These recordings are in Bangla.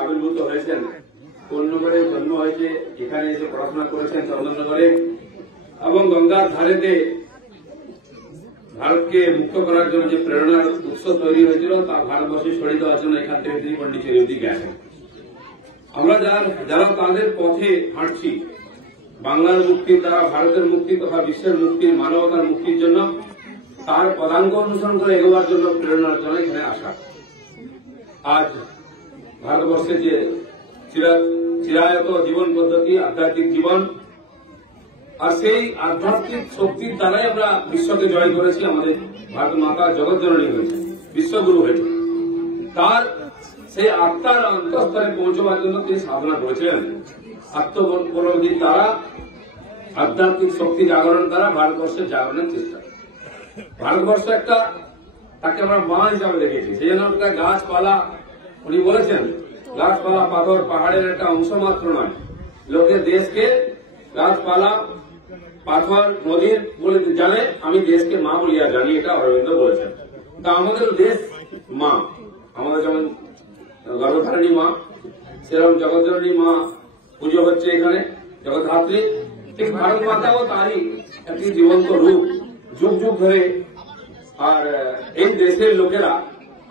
আবির্ভূত হয়েছেন, কোন্নগরে জন্ম হয়েছে, এখানে এসে পড়াশোনা করেছেন চন্দননগরে, এবং গঙ্গার ধারেতে ভারতকে মুক্ত করার জন্য যে প্রেরণার উৎস তৈরি হয়েছিল তা ভারতবর্ষে ছড়িয়ে দেওয়ার জন্য এখান থেকে তিনি পন্ডিচেরি অবধি গেছেন। আমরা যারা তাদের পথে হাঁটছি, বাংলার মুক্তির দ্বারা ভারতের মুক্তি তথা বিশ্বের মুক্তির, মানবতার মুক্তির জন্য তার পদাঙ্ক অনুসরণ করে এগোবার জন্য প্রেরণার জন্য এখানে আসা। আজ ভারতবর্ষের যে চিরায়ত জীবন পদ্ধতি, আধ্যাত্মিক জীবন, আর সেই আধ্যাত্মিক শক্তির দ্বারাই আমরা বিশ্বকে জয় করেছি। আমাদের ভারত মাতা জগৎ জননী হয়েছে, বিশ্বগুরু হয়েছে। তার সেই আত্মার অন্তঃস্তরে পৌঁছবার জন্য তিনি সাধনা করেছিলেন। আত্মোপলব্ধির দ্বারা, আধ্যাত্মিক শক্তি জাগরণ দ্বারা ভারতবর্ষের জাগরণের চেষ্টা। ভারতবর্ষ একটা, তাকে আমরা মা হিসাবে দেখেছি। সেই জন্য একটা গাছপালা, উনি বলেছেন গাছপালা পাথর পাহাড়ের একটা অংশ মাত্র নয়, লোকের দেশকে গাছপালা পাথর নদীর বলে জানে, আমি দেশকে মা বলিয়া জানি, এটা অরবিন্দ বলেছেন। তা আমাদের দেশ মা, আমাদের যেমন গর্ভধারিণী মা, সেরকম জগৎজননী মা পুজো হচ্ছে এখানে, জগদ্ধাত্রী। ঠিক ভারত মাতাও তারই একটি জীবন্ত রূপ, যুগ যুগ ধরে। আর এই দেশের লোকেরা,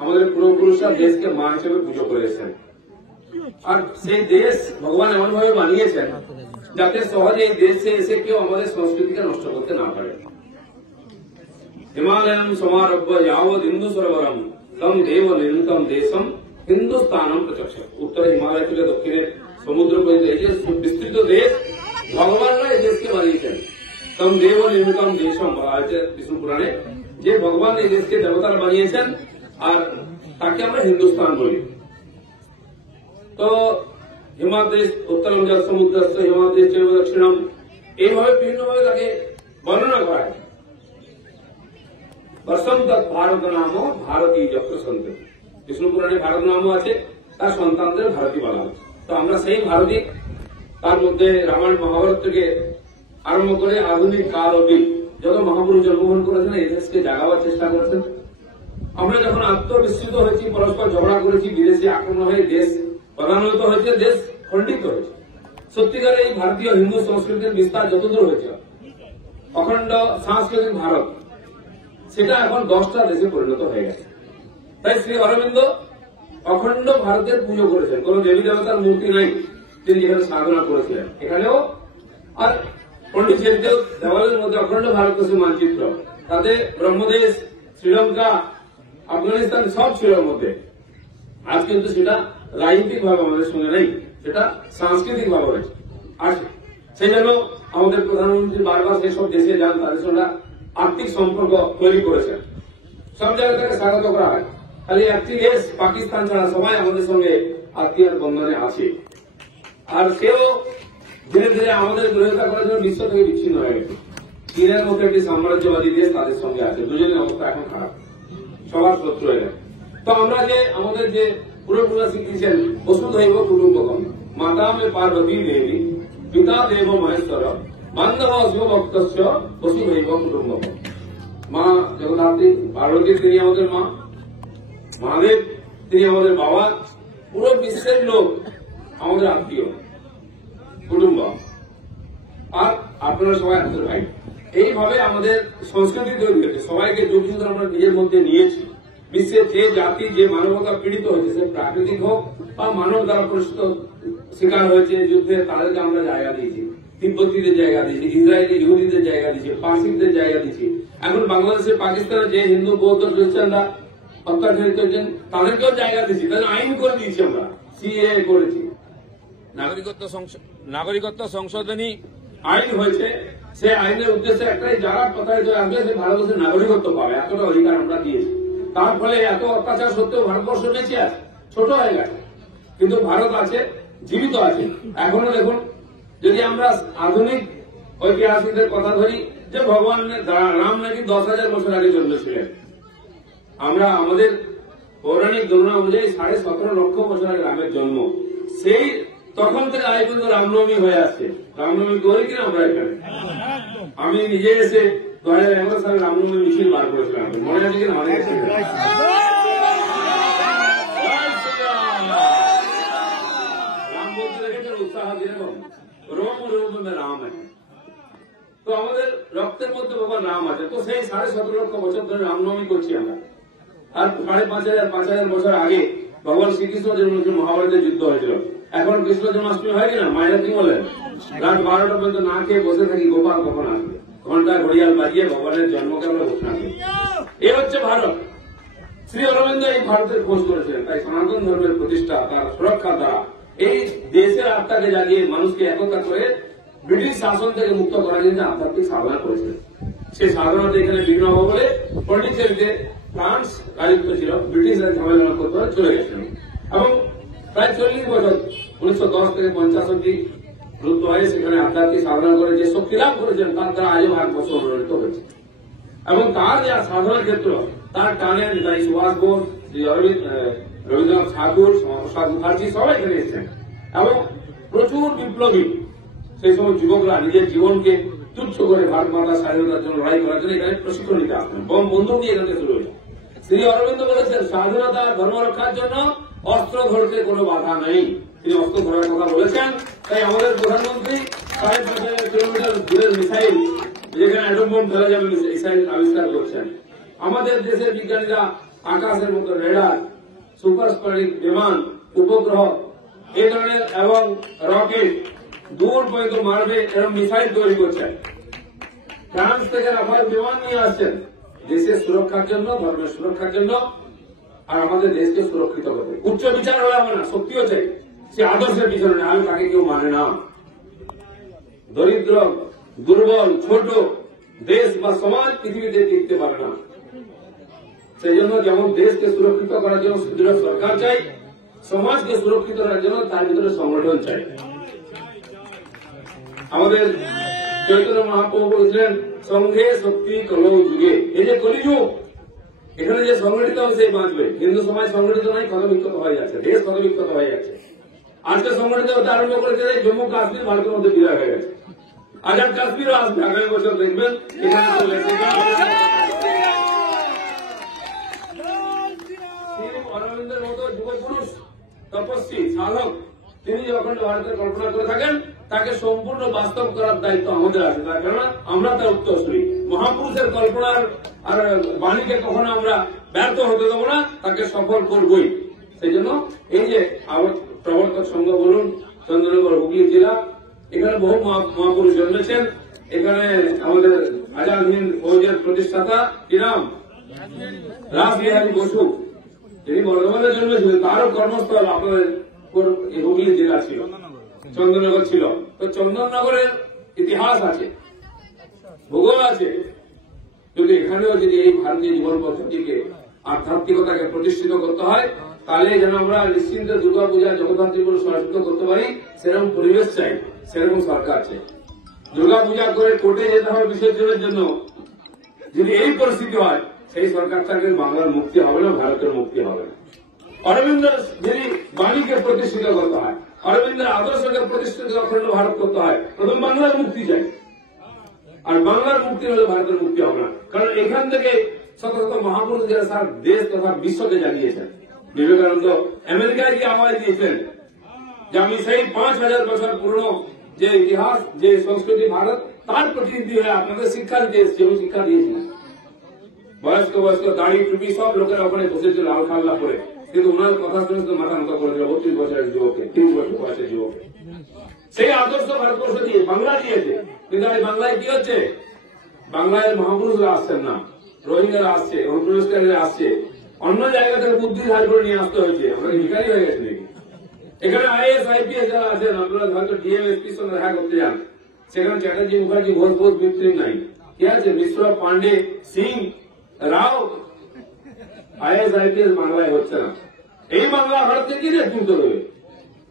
আমাদের পূর্বপুরুষরা দেশকে মা হিসেবে পুজো করেছেন। আর সেই দেশ ভগবান এমন ভাবে বানিয়েছেন যাতে সহজে এই দেশে এসে কেউ আমাদের সংস্কৃতিকে নষ্ট করতে না পারে। হিমালয়ম সমারভ্য যাবৎ হিন্দু সরোবরম তম দেব নির্মিতম দেশম হিন্দুস্তানম প্রচক্ষ। উত্তরে হিমালয় থেকে দক্ষিণের সমুদ্র পর্যন্ত এই যে বিস্তৃত দেশ, ভগবানরা এই দেশকে বানিয়েছেন। তম দেব নির্মিতম দেশম বলা হয়েছে বিষ্ণু পুরাণে, যে ভগবান এই দেশকে দেবতারা বানিয়েছেন, আর তাকে আমরা হিন্দুস্তান বলি। তো হিমাদ্রি উত্তরম জল সমুদ্রস্থ হিমাদ্রি দক্ষিণম, এইভাবে বিভিন্নভাবে তাকে বর্ণনা করা হয়। বসন্ত ভারত নাম ভারতী যত্র সন্তে, বিষ্ণু পুরাণে ভারত নামও আছে, তার সন্তানদের ভারতী বলা হচ্ছে। তো আমরা সেই ভারতী, তার মধ্যে রামায়ণ মহাভারত থেকে আরম্ভ করে আধুনিক কাল অবধি যত মহাপুরুষ জন্মগ্রহণ করেছেন, এই দেশকে জাগাবার চেষ্টা করেছেন। আমরা যখন আত্মবিস্মৃত হয়েছি, পরস্পর ঝগড়া করেছি, বিদেশি আক্রমণ হয়ে দেশ প্রধানত হয়েছে, দেশ খণ্ডিত হয়েছে। সত্যিকারে এই ভারতীয় হিন্দু সংস্কৃতির বিস্তার যতদূর হয়েছে, অখণ্ড সাংস্কৃতিক ভারত, সেটা এখন 10টা দেশে পরিণত হয়ে গেছে। তাই শ্রী অরবিন্দ অখণ্ড ভারতের পুজো করেছেন, কোন দেবী দেবতার মূর্তি নাই, তিনি যেখানে সাধনা করেছিলেন এখানেও। আর পন্ডিচেরিতেও দেওয়ালের মধ্যে অখণ্ড ভারতবর্ষের মানচিত্র, তাতে ব্রহ্মদেশ, শ্রীলঙ্কা, আফগানিস্তান সব ছিল এর মধ্যে। আজ কিন্তু সেটা রাজনৈতিক ভাবে আমাদের সঙ্গে নেই, সেটা সাংস্কৃতিক ভাবে হয়েছে। আর সেই জন্য আমাদের প্রধানমন্ত্রী বারবার সেসব দেশে যান, তাদের সঙ্গে আর্থিক সম্পর্ক তৈরি করেছেন। সব জায়গা থেকে স্বাগত করা হয়। খালি একটি দেশ পাকিস্তান ছাড়া সবাই আমাদের সঙ্গে আত্মীয় বন্ধনে আছে। আর সেও ধীরে ধীরে আমাদের বিরোধিতা করার জন্য বিশ্ব থেকে বিচ্ছিন্ন হয়ে গেছে। চীনের মতো একটি সাম্রাজ্যবাদী দেশ তাদের সঙ্গে আছে, দুজনের অবস্থা এখন খারাপ, সবার শত্রু হয়ে গেছে। তো আমরা যে আমাদের যে পূর্বপুরুষরা শিখিয়েছেন বসুধৈব কুটুম্বকম, মাতা মে পার্বতী দেবী, পিতা দেব মহেশ্বর, বান্ধব শিবভক্তস্য বসুধৈব কুটুম্বকম। মা জগন্নাথী পার্বতী তিনি আমাদের মা, মহাদেব তিনি আমাদের বাবা, পুরো বিশ্বের লোক আমাদের আত্মীয় কুটুম্ব, আর আপনারা সবাই আমাদের ভাই। এইভাবে আমাদের সংস্কৃতি তৈরি হয়েছে, সবাইকে যোগ সূত্র আমরা নিজের মধ্যে নিয়েছি। বিশ্বের যে জাতি, যে মানবতা পীড়িত হয়েছে, সে প্রাকৃতিক হোক বা মানব দ্বারা পরিচিত শিকার হয়েছে যুদ্ধে, তাদেরকে আমরা জায়গা দিয়েছি। তিব্বতীদের জায়গা দিয়েছি, ইসরায়েলি ইহুদিদের জায়গা দিয়েছি, পার্সিকদের জায়গা দিয়েছি। এখন বাংলাদেশে, পাকিস্তানে যে হিন্দু বৌদ্ধ খ্রিস্টানরা অত্যাচারিত হয়েছেন, তাদেরকেও জায়গা দিয়েছি, তাদের আইন করে দিয়েছি, আমরা সিএ করেছি। নাগরিকত্ব সংশোধনী আইন হয়েছে, সে আইনের উদ্দেশ্যে একটাই, যারা প্রতারিত আসবে সে ভারতবর্ষের নাগরিকত্ব পাবে, এতটা অধিকার আমরা দিয়েছি। তার ফলে এত অত্যাচার সত্ত্বেও ভারতবর্ষ বেঁচে আছে, ছোট হয়ে গেছে, কিন্তু ভারত আছে, জীবিত আছে এখনো। দেখুন, যদি আমরা আধুনিক ঐতিহাসিকদের কথা ধরি, যে ভগবান রাম নাকি 10,000 বছর আগে জন্মেছিলেন, আমরা আমাদের পৌরাণিক গণনা অনুযায়ী 17.5 লক্ষ বছর আগে রামের জন্ম। সেই তখন থেকে আজ পর্যন্ত রামনবমী হয়ে আসছে। রামনবমী করি কিনা আমরা এখানে? আমি নিজে এসে 2011 সালে রামনবমী মিছিল বার করেছিলাম, মনে আছে কিনা? অনেক তো আমাদের রক্তের মধ্যে বাবার নাম আছে, তো সেই 17.5 লক্ষ বছর ধরে রামনবমী করছি আমরা। আর 5,500 বছর আগে ভগবান শ্রীকৃষ্ণ জন্মদিন মহাভারতের যুদ্ধ হয়েছিল। এখন কৃষ্ণ জন্মাষ্টমী হয় কিনা, মায়েরা কি বলেন, রাত 12টা পর্যন্ত না খেয়ে বসে থাকি গোপাল কখন আসবে, ঘন্টা ঘড়িয়াল বাজিয়ে ভগবানের জন্মকে আমরা ঘোষণা করি। এ হচ্ছে ভারত। শ্রী অরবিন্দ এই ভারতের খোঁজ করেছিলেন, তাই সনাতন ধর্মের প্রতিষ্ঠা, তার সুরক্ষা দ্বারা এই দেশের আত্মাকে জাগিয়ে মানুষকে একতা করে ব্রিটিশ শাসন থেকে মুক্ত করার জন্য আধ্যাত্মিক সাধনা করেছিলেন। সেই সাধনাতে এখানে বিঘ্ন হবে বলে পন্ডিচেরিতে ফ্রান্স রাজত্ব ছিল, ব্রিটিশরা ঝামেলা করতে চলে গেছিলেন এবং প্রায় 40 বছর 1910 থেকে 50 অব্দি রুদ্ধ হয়ে সেখানে আধ্যাত্মিক সাধনা করে যে শক্তি লাভ করেছেন তার দ্বারা আজও ভারতবর্ষ অনুপ্রাণিত হয়েছে। এবং তার যে সাধনা ক্ষেত্র তার টানে নেতাজি সুভাষ বোস, রবীন্দ্রনাথ ঠাকুর, শ্যামাপ্রসাদ মুখার্জি সবাই এখানে এসেছেন এবং প্রচুর বিপ্লবী সেই সময় যুবকরা নিজের জীবনকে তুচ্ছ করে ভারত মাতার স্বাধীনতার জন্য লড়াই করার জন্য এখানে প্রশিক্ষণ নিতে আসতেন। বন্ধু নিয়ে এখানে শুরু হয়েছে। শ্রী অরবিন্দ বলেছেন স্বাধীনতা ধর্ম রক্ষার জন্য অস্ত্র ধরতে কোনো বাধা নেই, তিনি অস্ত্র ধরার কথা বলেছেন। তাই আমাদের প্রধানমন্ত্রী 5,500 কিলোমিটার দূরের মিসাইল, যেখানে অ্যাটম বোম ফেলা যাবে, মিসাইল আবিষ্কার করছেন। আমাদের দেশের বিজ্ঞানীরা আকাশের মতো রেডার, সুপারসনিক বিমান, উপগ্রহ এই ধরনের এবং রকেট দূর পর্যন্ত মারবে এরকম মিসাইল তৈরি করছেন। ফ্রান্স থেকে রাফাল বিমান নিয়ে আসছেন দেশের সুরক্ষার জন্য, ধর্মের সুরক্ষার জন্য, আর আমাদের দেশকে সুরক্ষিত করতে। উচ্চ বিচার হলে হবে না, শক্তিও চাই, সে আদর্শের পিছনে আমি তাকে কেউ মানে না। দরিদ্র, দুর্বল, ছোট দেশ বা সমাজ পৃথিবীতে টিকতে পারে না। সেই জন্য যেমন দেশকে সুরক্ষিত করার জন্য সুদৃঢ় সরকার চাই, সমাজকে সুরক্ষিত করার জন্য তার ভিতরে সংগঠন চাই। আমাদের চৈতন্য মহাপ্রভু বলেছিলেন সংঘে শক্তি কলৌ যুগে, এই যে কলিযুগ, এখানে যে সংগঠিত হবে সেই বাঁচবে। হিন্দু সমাজ সংগঠিত নয়, ক্ষতবিক্ষত হয়ে যাচ্ছে, দেশ ক্ষতবিক্ষত হয়ে যাচ্ছে। আজকে সংগঠিত হতে আরম্ভ করেছে জম্মু কাশ্মীর ভারতের মধ্যে বিদায় হয়ে গেছে। আজাদ কাশ্মীরও আসবে আগামী বছর, দেখবেন অরবিন্দের মতো যুব পুরুষ, তপস্বী, সাধক, তিনি যখন ভারতের কল্পনা করে থাকেন তাকে সম্পূর্ণ বাস্তব করার দায়িত্ব আমাদের আছে। তার কারণ আমরা তার উত্তরসূরি। মহাপুরুষের কল্পনার আর বাণীকে কখনো আমরা ব্যর্থ হতে দেবো না, তাকে সফল করবই। সেই জন্য এই যে প্রবর্তক সংঘ বলুন, চন্দ্রনগর হুগলি জেলা, এখানে বহু মহাপুরুষ জন্মেছেন। এখানে আমাদের আজাদ হিন্দ ফৌজের প্রতিষ্ঠাতা কি নাম, রাসবিহারী বসু, তিনি বর্ধমানে জন্মেছিলেন, তারও কর্মস্থল আপনাদের হুগলি জেলা ছিল, চন্দননগর ছিল। তো চন্দননগরের ইতিহাস আছে, ভূগোল আছে, কিন্তু এখানেও যদি এই ভারতীয় জীবন পদ্ধতিকে, আধ্যাত্মিকতাকে প্রতিষ্ঠিত করতে হয়, তাহলে যেন আমরা নিশ্চিন্তে দুর্গা পূজা জগদ্ধাত্রী বলে সংস্কৃত করতে পারি, সেরকম পরিবেশ চাই, সেরকম সরকার চাই। দুর্গা পূজা করে কোর্টে যেতে হবে বিসর্জনের জন্য, যদি এই পরিস্থিতি হয় সেই সরকার থাকলে বাংলার মুক্তি হবে না, ভারতের মুক্তি হবে না। অরবিন্দের যদি বাণীকে প্রতিষ্ঠিত করতে হয়, অরবিন্দের আদর্শকে প্রতিষ্ঠিত অখণ্ড ভারত করতে হয়, প্রথম বাংলার মুক্তি চাই। আর বাংলার মুক্তি হলে ভারতের মুক্তি হবে না, কারণ এখান থেকে শত শত মহাপুরুষ যারা সারা দেশ তথা বিশ্বকে জানিয়েছেন। বিবেকানন্দ আমেরিকায় গিয়ে আওয়াজ দিয়েছেন যে আমি সেই 5,000 বছর পুরনো যে ইতিহাস, যে সংস্কৃতি ভারত, তার প্রতিনিধি হয়ে আপনাদের শিক্ষা দিতে এসেছি, আমি শিক্ষা দিয়েছি না। বয়স্ক দাড়ি টুপি সব লোকেরা ওখানে বসেছিল লাল খাল্লা করে, কিন্তু ওনার কথা শুনে তো মাথা নত করেছিল 32 বছরের যুবকে, 30 বছর বয়সের যুবকে। সেই আদর্শ ভারতবর্ষ দিয়ে বাংলা দিয়েছে, কিন্তু এই বাংলায় কি হচ্ছে, বাংলায় মহাপুরুষরা আসছেন না, রোহিঙ্গারা আসছে, অনুপ্রবেশকারীরা আসছে, অন্য জায়গা থেকে বুদ্ধি ধার করে নিয়ে আসতে হয়েছে। আমরা ভিখারি হয়ে গেছি নাকি? এখানে IAS IPS যারা আছেন, আপনারা হয়তো DMSPর সঙ্গে দেখা করতে যান, সেখানে চ্যাটার্জি, মুখার্জি, ঘোষ মিস্ত্রি নাই, কি আছে, মিশ্র, পান্ডে, সিং, রাও, IAS IPS বাংলায় হচ্ছে না। এই বাংলা ভারতকে কি নেতৃত্ব দেবে?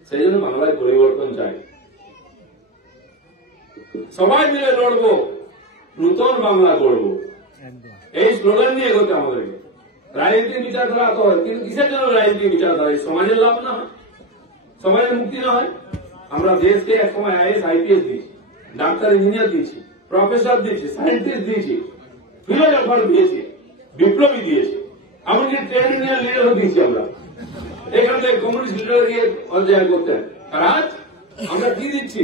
সেই জন্য বাংলায় পরিবর্তন চাই, সবাই মিলে লড়বো, নূতন বাংলা গড়বো, এই স্লোগান নিয়ে এগোতে আমাদেরকে। রাজনীতির বিচারধারা তো হয়, কিন্তু কিসের জন্য রাজনীতির বিচারধারা? সমাজের লাভ না হয়, সমাজের মুক্তি না হয়। আমরা দেশকে এক সময় IAS IPS দিয়েছি, ডাক্তার ইঞ্জিনিয়ার দিয়েছি, প্রফেসর দিয়েছি, সায়েন্টিস্ট দিয়েছি, ফিলোসফার দিয়েছি, বিপ্লবী দিয়েছি, এমনকি ট্রেড ইউনিয়ন লিডারও দিয়েছি। আমরা এখান থেকে কমিউনিস্ট লিডার গিয়ে অধ্যয়ন করতে হয়। আর আজ আমরা কি দিচ্ছি?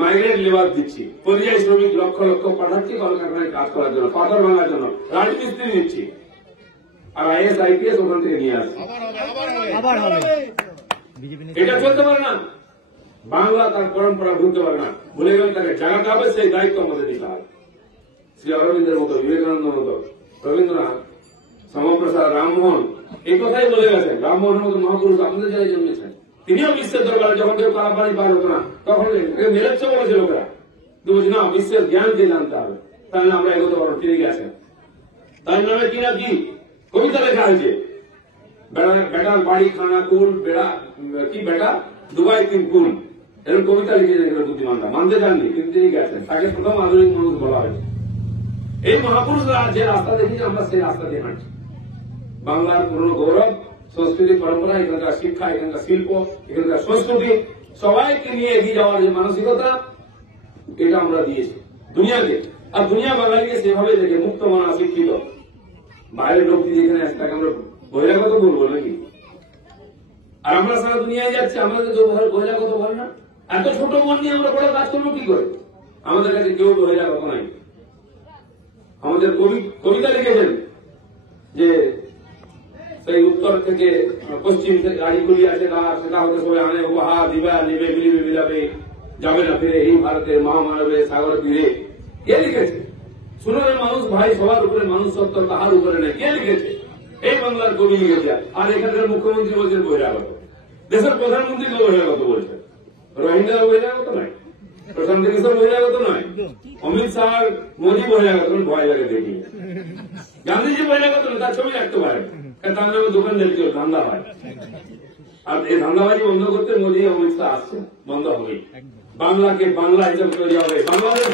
মাইগ্রেন্ট লেবার দিচ্ছি, পরিযায়ী শ্রমিক লক্ষ লক্ষ পাঠাচ্ছি কলকারখানায় কাজ করার জন্য, পাথর ভাঙার জন্য, রাজমিস্ত্রি দিচ্ছি, আর আইএস আইপিএস ওখান থেকে নিয়ে আসছি। এটা চলতে পারে না। বাংলা তার পরম্পরা ভুলতে পারে না, ভুলে গেলে তাকে জাগাতে হবে, সেই দায়িত্ব আমাদের নিতে হবে। শ্রী অরবিন্দের মতো, বিবেকানন্দ মতো, রবীন্দ্রনাথ, শ্যামাপ্রসাদ, রামমোহন এই কথাই বলে গেছেন। রামমোহনের মতো মহাপুরুষ আপনাদের জায়গায় জন্মেছেন। তিনিও বিশ্বের দরবারে যখন কেউ কালাপানি পার হতো না তখন মেরেছে বলেছে লোকেরা, বলছি না বিশ্বের জ্ঞানকে জানতে হবে, তাহলে আমরা এগোতে পারবো। তিনি গেছেন, তার নামে কিনা কি কবিতা লেখা হয়েছে, বেটার বাড়ি খানা কুল, বেড়া কি বেটা দুবাই তিন কুল, এরকম কবিতা লিখেছেন বুদ্ধিমানরা, মানতে চাননি, কিন্তু তিনি গেছেন। তাকে প্রথম আধুনিক মানুষ বলা হয়েছে। এই মহাপুরুষরা যে রাস্তা দেখি আমরা সেই রাস্তা দিয়ে হাঁটছি। বাংলার পুরনো গৌরব, সংস্কৃতি, পরম্পরা, এখানকার শিক্ষা, এখানকার শিল্প, এখানকার সংস্কৃতি সবাইকে নিয়ে এগিয়ে যাওয়ার যে মানসিকতা, এটা আমরা দিয়েছি দুনিয়াকে। আর দুনিয়া বাঙালিকে সেভাবে দেখে মুক্ত মনা, শিক্ষিত। বাইরের লোক যদি এখানে আসে তাকে আমরা বহিরাগত বলবো নাকি? আর আমরা সারা দুনিয়ায় যাচ্ছি, আমাদের কেউ বহিরাগত বলে না। এত ছোট মন নিয়ে আমরা বড় কাজ করবো কি করে? আমাদের কাছে কেউ বহিরাগত নাই। আমাদের কবিতা লিখেছেন যে সেই উত্তর থেকে পশ্চিম থেকে গাড়িগুলি আছে, সেটা হতে সবাই আনে উপহার দিবা নিবে মিলিবে বিলাবে, যাবে না ফিরে এই ভারতের মহামানবে সাগর তীরে। কে লিখেছে? সুনামের মানুষ ভাই, সবার উপরে মানুষ সত্য, তাহার উপরে নেই। কে লিখেছে? এই বাংলার কবি লিখেছে। আর এখানকার মুখ্যমন্ত্রী বলছেন বহিরাগত, দেশের প্রধানমন্ত্রী বহিরাগত বলছেন। রোহিঙ্গা বহিরাগত নয়, প্রশান্ত কিশোর বহিরাগত নয়, অমিত শাহ মোদী বহিরাগত, ভয় লাগে দেখি। গান্ধীজি বহিরাগত নয়, তার ছবি রাখতে পারে, তার নামে দোকান দেখছে, ধান্দা হয়। আর এই ধান্দাবাজি বন্ধ করতে মোদী অমিত শাহ আসছে, বন্ধ হবে। বাংলাকে বাংলা হিসাবে তৈরি হবে, বাংলাদেশ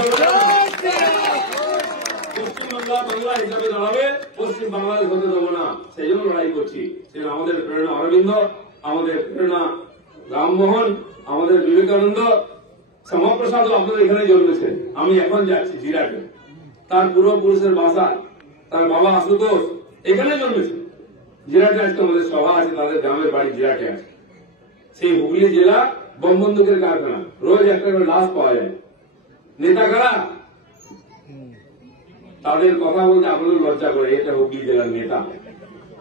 পশ্চিমবাংলা বাংলা হিসাবে দাঁড়াবে, পশ্চিম বাংলাদেশ হতে দেবো না। সেই জন্য লড়াই করছি। সেই আমাদের প্রেরণা অরবিন্দ, আমাদের প্রেরণা রামমোহন, আমাদের বিবেকানন্দ, শ্যামাপ্রসাদও আপনাদের এখানে জন্মেছেন। আমি এখন যাচ্ছি জিরাটে, তার পূর্বপুরুষের বাসা, তার বাবা আশুতোষ এখানে জন্মেছে। জিরাটে আজকে আমাদের সভা আছে, তাদের গ্রামের বাড়ি জিরাটে আছে। সেই হুগলি জেলা বোম বন্দুকের কারখানা, রোজ একটা করে লাশ পাওয়া যায়। নেতা কারা? তাদের কথা বলতে আপনাদের লজ্জা করে, এটা হুগলি জেলার নেতা।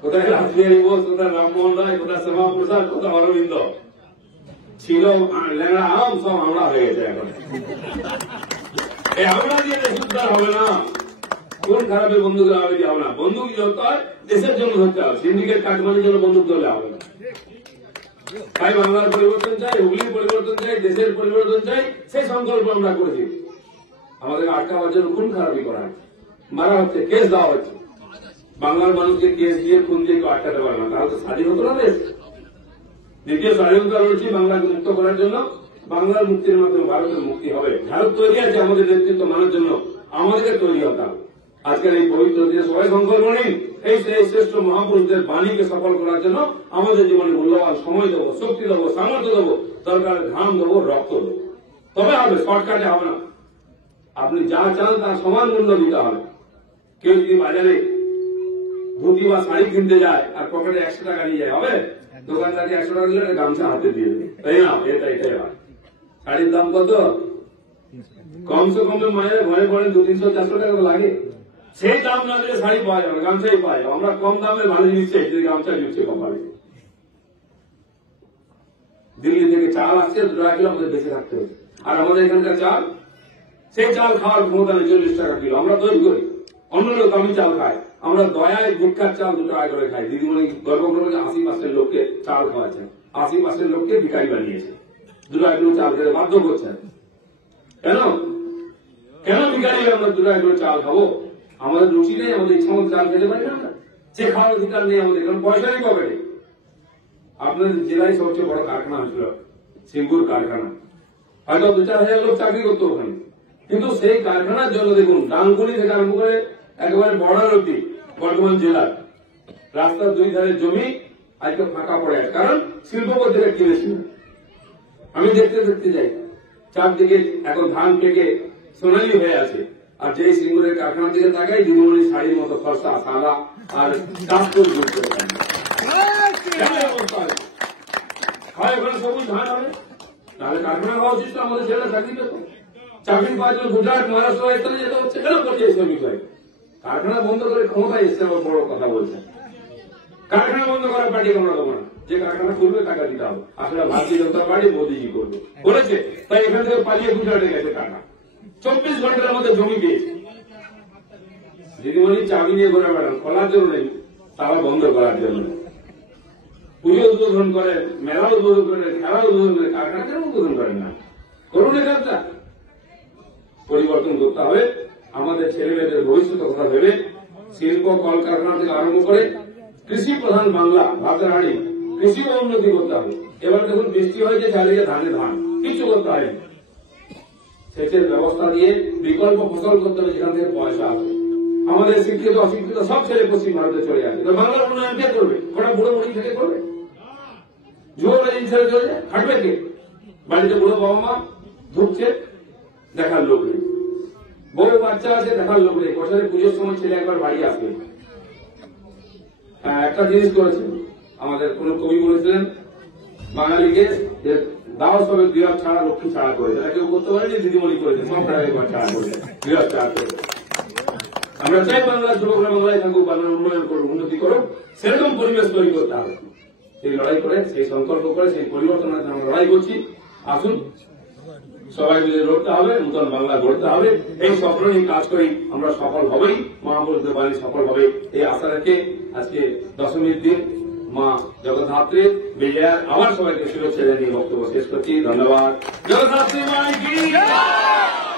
কোথায় রাসবিহারী বোস, কোথায় রামমোহন রায়, কোথায় শ্যামাপ্রসাদ, কোথায় অরবিন্দ ছিল। লেঙড়া আম সব আমরা হয়ে গেছে এখন। এই আমরা দিয়ে দেশ উদ্ধার হবে না। কোন খারাপের বন্দুক হবে কি হবে না? বন্দুক ধরতে হয় দেশের জন্য ধরতে হবে, সিন্ডিকেট কাটমানির জন্য বন্দুক ধরলে হবে না। তাই বাংলার পরিবর্তন চাই, হুগলির পরিবর্তন চাই, দেশের পরিবর্তন চাই, সেই সংকল্প আমরা করেছি। আমাদের আটকাবার জন্য খুন খারাপি করা হচ্ছে, মারা হচ্ছে, কেস দেওয়া হচ্ছে। বাংলার মানুষকে কেস দিয়ে খুন দিয়ে কেউ আটকাতে পারে না, তাহলে তো স্বাধীন হতো না দেশ। দ্বিতীয় স্বাধীনতা রয়েছে বাংলাকে মুক্ত করার জন্য। বাংলার মুক্তির মাধ্যমে ভারতের মুক্তি হবে। ভারত তৈরি আছে আমাদের নেতৃত্ব মানার জন্য, আমাদেরকে তৈরি হতে হবে। আজকের এই পবিত্র দিনে সবাই সংকল্প নিন, এই শ্রেষ্ঠ মহাপুরুষদের বাণীকে সফল করার জন্য আমাদের জীবনে মূল্যবান সময় দেবো, শক্তি দেবো, সামর্থ্য দেবো, দরকার ঘাম দেবো, রক্ত দেবো। তবে হবে, শর্টকাটে হবে না। আপনি যা চান তার সমান মূল্য দিতে হবে। কেউ যদি বাজারে ধুতি বা শাড়ি কিনতে যায় আর পকেটে 100 টাকা নিয়ে যায়, হবে? দোকানদারি 100 টাকা দিলে গামছা হাতে দিয়ে দেবে, তাই না? এটাই হয়। শাড়ির দাম কত? কমসে কমে মায়ের ঘরে পড়ে 200-300-400 টাকা তো লাগে। সেই দাম না দিলে শাড়ি পাওয়া যাবে, গামছাই পাওয়া যাবে। আমরা কম দামে ভালো জিনিস চাই, যদি গামছা দিচ্ছে কপালে। দিল্লি থেকে চাল আসছে 2 টাকা কিলো, আমাদের বেঁচে থাকতে হচ্ছে। আর আমাদের এখানকার চাল, সেই চাল খাওয়ার ক্ষমতা নেই, 40 টাকা কিলো আমরা তৈরি করি। অন্য লোক দামি চাল খায়, আমরা দয়ায় ভিক্ষার চাল 2 টাকা করে খাই। দিদিমণি গর্ব করে 80% লোককে চাল খাওয়াচ্ছেন, 80% লোককে ভিখারি বানিয়েছে। 2 টাকা কিলো চাল খেতে বাধ্য করছেন। কেন ভিখারি আমরা 2 টাকা কিলো চাল খাবো? আমাদের রুচি নেই, আমাদের ইচ্ছা মতো চাল খেতে পারি না। সে খাওয়ার অধিকার নেই আমাদের, কারণ পয়সা নেই পকেটে। আপনাদের জেলায় সবচেয়ে বড় কারখানা হয়েছিল সিঙ্গুর কারখানা, হয়তো 2-4 হাজার লোক চাকরি করতো ওখানে। কিন্তু সেই কারখানার জন্য দেখুন, ডানকুনি থেকে আরম্ভ করে একেবারে বর্ডার অব্দি বর্ধমান জেলার রাস্তার 2 ধারে জমি আজকে ফাঁকা পড়ে আছে, কারণ শিল্পপতিরা কিনেছিল। আমি দেখতে যাই, চারদিকে এখন ধান কেটে সোনালি হয়ে আছে। আর যেই সিঙ্গুরের কারখানার দিকে তাকাই, দিদিমণি শাড়ির মতো ফর্সা সাদা আর চাঁদপুর ঘুরতে হয়। ওখানে সবুজ ধান হবে, তাহলে কারখানা হওয়া উচিত, আমাদের ছেলেরা চাকরি পেত। চাকরি পাওয়ার জন্য গুজরাট, মহারাষ্ট্র, রাজস্থানে যেতে হচ্ছে। কেন পরিযায়ী শ্রমিক হয়? কারখানা বন্ধ করে ক্ষমতায় এসছে, আমার বড় কথা বলছে। কারখানা বন্ধ করার পার্টি আমরা দেবো না, যে কারখানা খুলবে টাকা দিতে হবে। আসলে ভারতীয় জনতা পার্টি মোদীজি করবে বলেছে, তাই এখান থেকে পালিয়ে গুজরাটে গেছে টাকা। 24 ঘন্টার মধ্যে জমি পেয়েছে। দিদিমণি চাবি নিয়ে ঘুরে বেড়ান, খোলার জন্য নেই, তারা বন্ধ করার জন্য। পুজো উদ্বোধন করেন, মেলা উদ্বোধন করেন, খেলা উদ্বোধন করেন, কারখানা কেন উদ্বোধন করেন না? করুন এই কাজটা। পরিবর্তন করতে হবে। আমাদের ছেলে মেয়েদের ভবিষ্যৎ কথা ভেবে শিল্প কলকারখানা থেকে আরম্ভ করে কৃষি প্রধান বাংলা ভাবতে হারি, কৃষিও উন্নতি করতে হবে। এবার দেখুন বৃষ্টি হয়েছে, চালিয়ে ধানে ধান, কিছু করতে হয়নি। সেচের ব্যবস্থা দিয়ে বিকল্প ফসল করতে হবে, যেখান থেকে পয়সা আসবে। আমাদের শিক্ষিত অশিক্ষিত সব ছেলে পশ্চিম ভারতে চলে আসে, তো বাংলার উন্নয়ন কে করবে? ওটা বুড়ো বুড়ি থেকে করবে? যুবক ছেড়ে চলে যায়, হাঁটবে কে? বাড়িতে বুড়ো বাবা মা ঢুকছে, দেখার লোক নেই। বউ বাচ্চা আছে, দেখার লোক নেই। বছরে পুজোর সময় ছেলে একবার বাড়ি আসবে। একটা জিনিস করেছেন, আমাদের কোন কবি বলেছিলেন বাঙালিকে যে দাও সবে গৃহ ছাড়া লক্ষ্মী ছাড়া করেছে। এটা কেউ করতে পারেনি, দিদিমণি করেছে, সব একবার ছাড়া করেছে, গৃহ ছাড়া করেছে। আমরা চাই বাংলার যুবকরা বাংলায় থাকুক, বাংলার উন্নয়ন করুক, উন্নতি করুক। সেরকম পরিবেশ তৈরি করতে হবে। সেই লড়াই করে, সেই সংকল্প করে, সেই পরিবর্তনের আমরা লড়াই করছি। আসুন সবাই মিলে লড়তে হবে, নূতন বাংলা গড়তে হবে। এই স্বপ্ন নিয়ে কাজ করি, আমরা সফল হবেই। মহাপুরুষদের বাণী সফল হবে এই আশা রেখে আজকে দশমীর দিন মা জগদ্ধাত্রী বিজয়ার আবার সবাইকে শুভেচ্ছা জানিয়ে বক্তব্য শেষ করছি। ধন্যবাদ। জগদ্ধাত্রী মাই কি জয়।